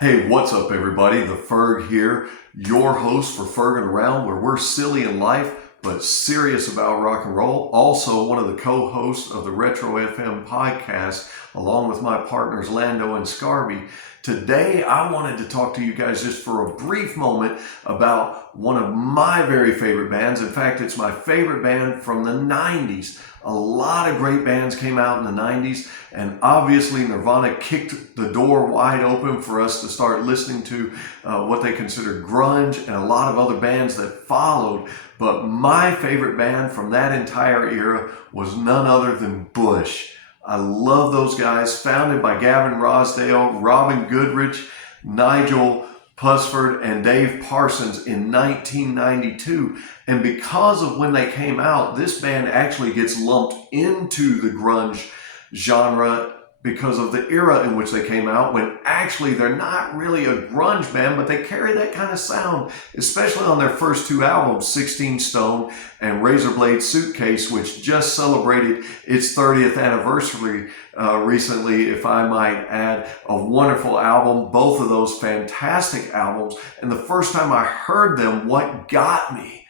Hey, what's up everybody? The Ferg here, your host for Fergin Around, where we're silly in life but serious about rock and roll. Also one of the co-hosts of the Retro FM podcast, along with my partners Lando and Scarby. Today I wanted to talk to you guys just for a brief moment about one of my very favorite bands. In fact, it's my favorite band from the 90s. A lot of great bands came out in the 90s, and obviously Nirvana kicked the door wide open for us to start listening to what they considered grunge and a lot of other bands that followed. But my favorite band from that entire era was none other than Bush. I love those guys, founded by Gavin Rossdale, Robin Goodrich, Nigel Pusford, and Dave Parsons in 1992. And because of when they came out, this band actually gets lumped into the grunge genre because of the era in which they came out, when actually they're not really a grunge band, but they carry that kind of sound, especially on their first two albums, 16 Stone and Razorblade Suitcase, which just celebrated its 30th anniversary recently, if I might add. A wonderful album, both of those fantastic albums. And the first time I heard them, what got me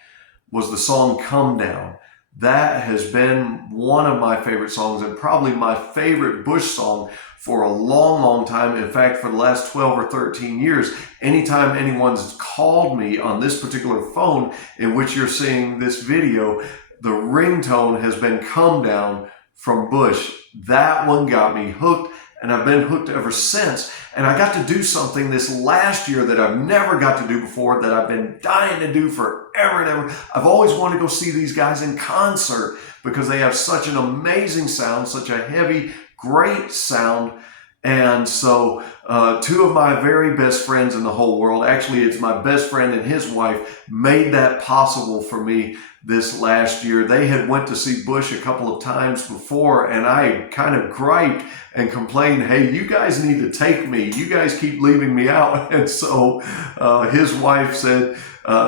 was the song Come Down. That has been one of my favorite songs and probably my favorite Bush song for a long, long time. In fact, for the last 12 or 13 years, anytime anyone's called me on this particular phone in which you're seeing this video, the ringtone has been Come Down from Bush. That one got me hooked, and I've been hooked ever since. And I got to do something this last year that I've never got to do before, that I've been dying to do forever and ever. I've always wanted to go see these guys in concert because they have such an amazing sound, such a heavy, great sound. And so two of my very best friends in the whole world, actually it's my best friend and his wife, made that possible for me this last year. They had went to see Bush a couple of times before, and I kind of griped and complained, hey, you guys need to take me. You guys keep leaving me out. And so his wife said,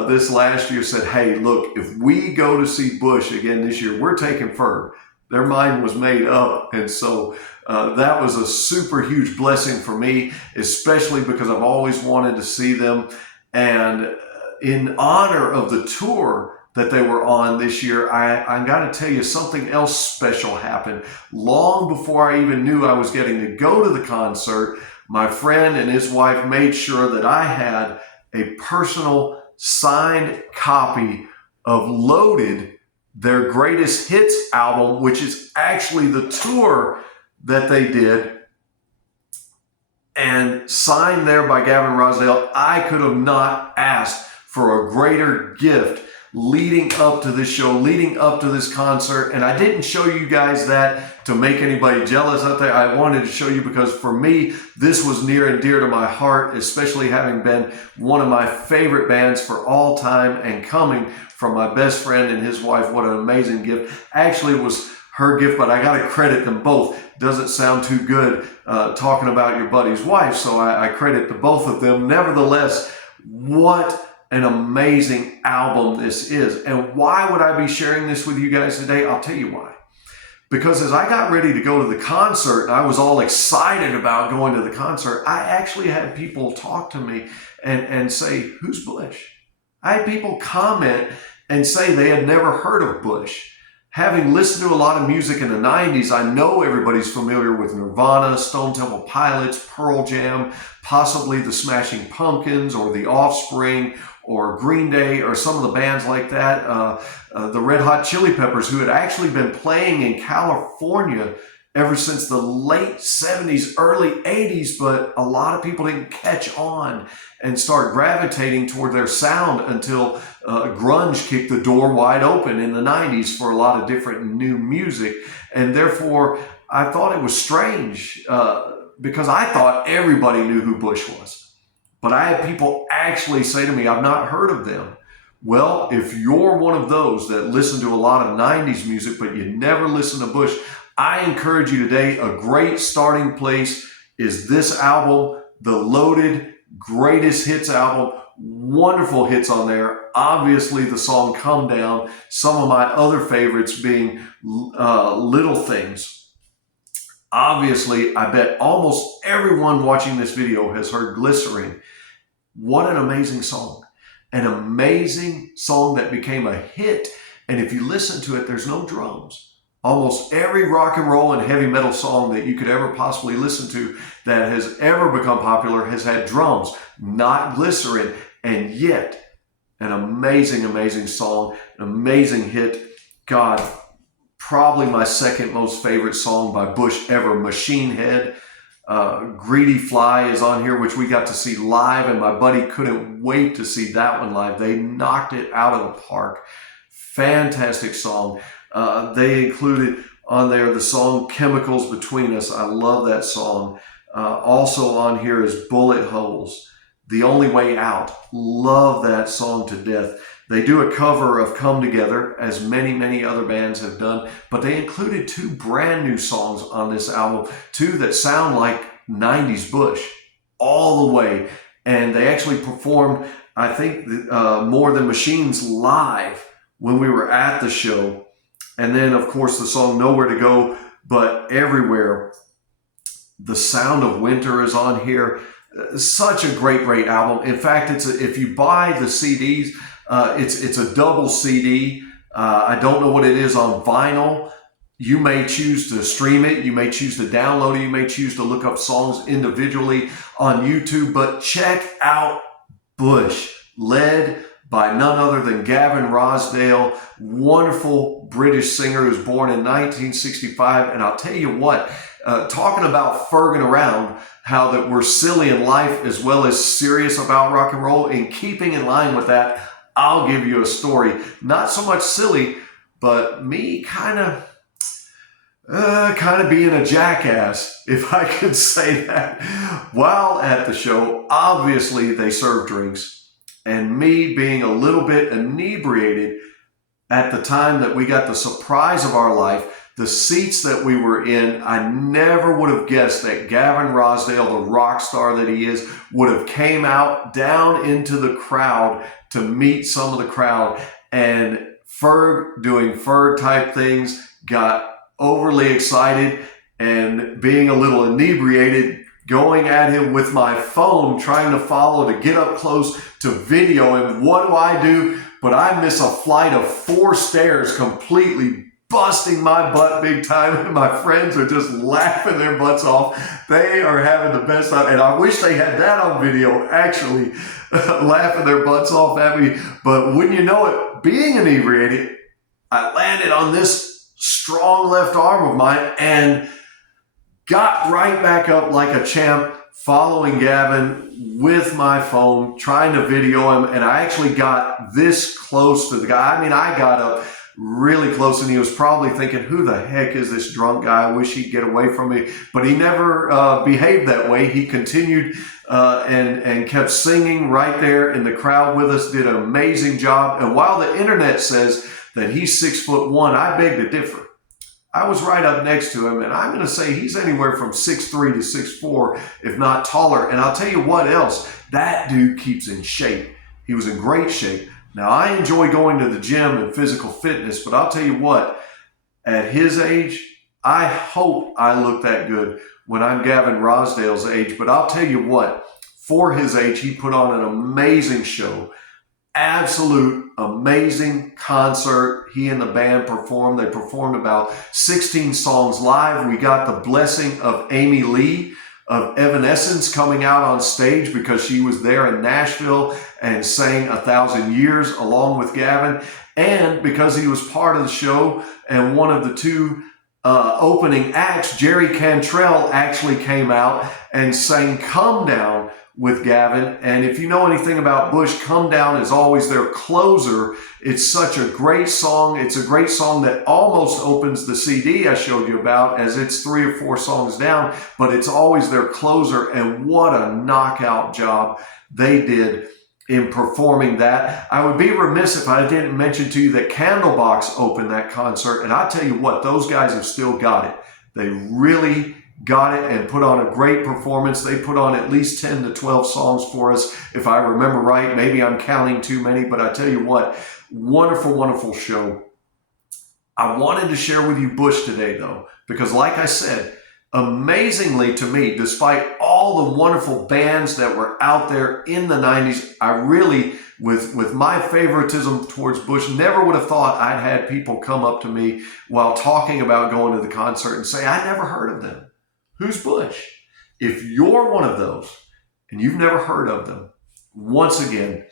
this last year said, hey, look, if we go to see Bush again this year, we're taking Ferg. Their mind was made up. And so that was a super huge blessing for me, especially because I've always wanted to see them. And in honor of the tour that they were on this year, I got to tell you, something else special happened. Long before I even knew I was getting to go to the concert, my friend and his wife made sure that I had a personal signed copy of Loaded, their greatest hits album, which is actually the tour that they did, and signed there by Gavin Rossdale. I could have not asked for a greater gift leading up to this show, leading up to this concert. And I didn't show you guys that to make anybody jealous out there. I wanted to show you because for me, this was near and dear to my heart, especially having been one of my favorite bands for all time and coming from my best friend and his wife. What an amazing gift. Actually, it was her gift, but I got to credit them both. Doesn't sound too good talking about your buddy's wife, so I credit to both of them. Nevertheless, what an amazing album this is. And why would I be sharing this with you guys today? I'll tell you why. Because as I got ready to go to the concert, and I was all excited about going to the concert, I actually had people talk to me and say, who's Bush? I had people comment and say they had never heard of Bush. Having listened to a lot of music in the 90s, I know everybody's familiar with Nirvana, Stone Temple Pilots, Pearl Jam, possibly the Smashing Pumpkins or the Offspring or Green Day or some of the bands like that. The Red Hot Chili Peppers, who had actually been playing in California ever since the late 70s, early 80s, but a lot of people didn't catch on and start gravitating toward their sound until grunge kicked the door wide open in the 90s for a lot of different new music. And therefore, I thought it was strange because I thought everybody knew who Bush was. But I had people actually say to me, I've not heard of them. Well, if you're one of those that listen to a lot of 90s music, but you never listen to Bush, I encourage you today, a great starting place is this album, the Loaded Greatest Hits album. Wonderful hits on there. Obviously, the song Come Down. Some of my other favorites being Little Things. Obviously, I bet almost everyone watching this video has heard Glycerine. What an amazing song. An amazing song that became a hit. And if you listen to it, there's no drums. Almost every rock and roll and heavy metal song that you could ever possibly listen to that has ever become popular has had drums, not Glycerine. And yet, an amazing, amazing song, an amazing hit. God, probably my second most favorite song by Bush ever, Machine Head. Greedy Fly is on here, which we got to see live, and my buddy couldn't wait to see that one live. They knocked it out of the park. Fantastic song. They included on there the song Chemicals Between Us. I love that song. Also on here is Bullet Holes, The Only Way Out. Love that song to death. They do a cover of Come Together, as many, many other bands have done, but they included two brand new songs on this album, two that sound like 90s Bush all the way. And they actually performed, I think, More Than Machines live when we were at the show. And then, of course, the song Nowhere to Go But Everywhere. The Sound of Winter is on here. Such a great, great album. In fact, if you buy the CDs, it's a double CD. I don't know what it is on vinyl. You may choose to stream it. You may choose to download it. You may choose to look up songs individually on YouTube. But check out Bush, led by none other than Gavin Rossdale, wonderful British singer who was born in 1965. And I'll tell you what, talking about ferging around, how that we're silly in life as well as serious about rock and roll, in keeping in line with that, I'll give you a story. Not so much silly, but me kind of being a jackass, if I could say that. While at the show, obviously they serve drinks, and me being a little bit inebriated at the time that we got the surprise of our life, the seats that we were in, I never would have guessed that Gavin Rossdale, the rock star that he is, would have came out down into the crowd to meet some of the crowd. And Ferg, doing Ferg type things, got overly excited, and being a little inebriated, going at him with my phone, trying to follow to get up close to video him. What do? But I miss a flight of 4 stairs completely, busting my butt big time, and my friends are just laughing their butts off. They are having the best time, and I wish they had that on video, actually, laughing their butts off at me. But wouldn't you know it, being inebriated, I landed on this strong left arm of mine and got right back up like a champ, following Gavin with my phone, trying to video him, and I actually got this close to the guy. I mean, I got up really close, and he was probably thinking, who the heck is this drunk guy? I wish he'd get away from me. But he never behaved that way. He continued and kept singing right there in the crowd with us, did an amazing job. And while the internet says that he's 6'1", I beg to differ. I was right up next to him, and I'm going to say he's anywhere from 6'3" to 6'4", if not taller. And I'll tell you what else, that dude keeps in shape. He was in great shape. Now, I enjoy going to the gym and physical fitness, but I'll tell you what, at his age, I hope I look that good when I'm Gavin Rossdale's age. But I'll tell you what, for his age, he put on an amazing show. Absolute amazing concert. He and the band performed. They performed about 16 songs live. We got the blessing of Amy Lee of Evanescence coming out on stage because she was there in Nashville and sang 1,000 Years along with Gavin. And because he was part of the show and one of the two opening acts, Jerry Cantrell actually came out and sang Come Down with Gavin. And if you know anything about Bush, Come Down is always their closer. It's such a great song. It's a great song that almost opens the CD I showed you about, as it's 3 or 4 songs down, but it's always their closer. And what a knockout job they did in performing that. I would be remiss if I didn't mention to you that Candlebox opened that concert. And I tell you what, those guys have still got it. They really got it and put on a great performance. They put on at least 10 to 12 songs for us, if I remember right. Maybe I'm counting too many, but I tell you what, wonderful, wonderful show. I wanted to share with you Bush today, though, because like I said, Amazingly to me, despite all the wonderful bands that were out there in the 90s, I really, with my favoritism towards Bush, never would have thought I'd had people come up to me while talking about going to the concert and say, I never heard of them. Who's Bush? If you're one of those and you've never heard of them, once again,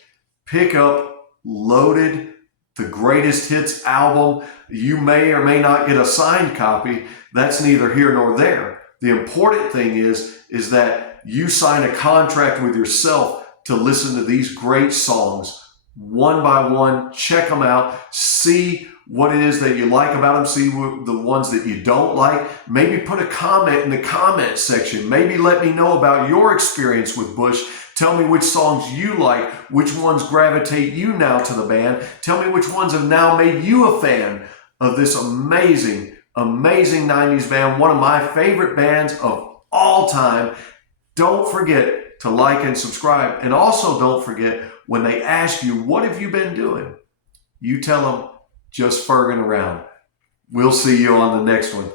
pick up Loaded, the greatest hits album. You may or may not get a signed copy. That's neither here nor there. The important thing is that you sign a contract with yourself to listen to these great songs one by one. Check them out. See what it is that you like about them. See the ones that you don't like. Maybe put a comment in the comment section. Maybe let me know about your experience with Bush. Tell me which songs you like, which ones gravitate you now to the band. Tell me which ones have now made you a fan of this amazing 90s band, one of my favorite bands of all time. Don't forget to like and subscribe. And also don't forget, when they ask you, what have you been doing? You tell them, just ferging around. We'll see you on the next one.